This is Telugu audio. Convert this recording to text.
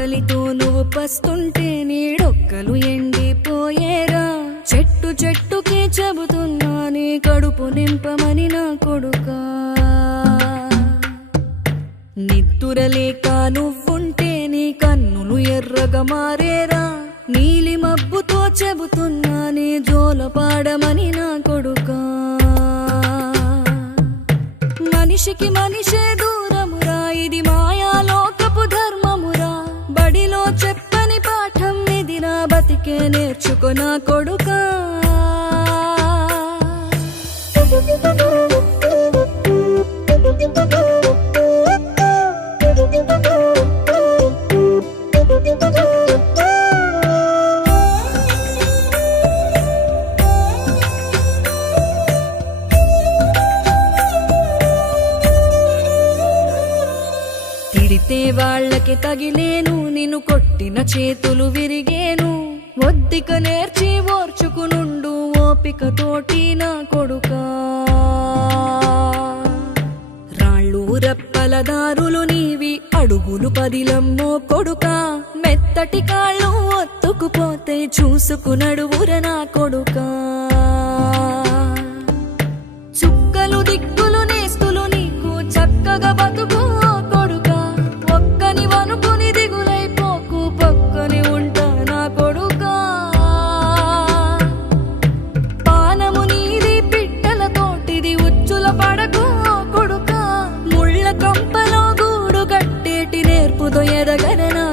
ఆకలితో నువ్వు పస్తుంటే నీడొక్కలు ఎండిపోయేరా. చెట్టు చెట్టుకే చెబుతున్నా నీ కడుపు నింపమని నా కొడుకా. నిద్దురలేక నువ్వుంటే నీ కన్నులు ఎర్రగా మారేరా. నీలి మబ్బుతో చెబుతున్నా నీ జోల పాడమని నా కొడుకా. మనిషికి మనిషే దూరమురా, ఇది మాయాలోకపు ధర్మమురా. బడిలో చెప్పని పాఠం ఇదిరా, బతికే నేర్చుకో నా కొడుకా. తిడితే వాళ్ళకి తగిలేను, నిన్ను కొట్టిన చేతులు విరిగేను. ఒద్దిక నేర్చి ఓర్చుకునుండు ఓపికతోటి నా కొడుకా. రాళ్ళు రప్పల దారులు నీవి, అడుగులు పదిలమ్మో కొడుకా. మెత్తటి కాళ్ళు ఒత్తుకుపోతే చూసుకునడువుర నా కొడుకా. చుక్కలు దిక్కులు నేస్తులు నీకు చక్కగా బతుకు కొడుకా. ఒక్కని వనుకుని దిగులైపోకు, పక్కని ఉంటా నా కొడుకా. పానము నీది పిట్టల తోటిది, ఉచ్చుల పడకు కొడుకా. ముళ్ళ కంపలో గూడు కట్టేటి నేర్పుతో ఎదగన నా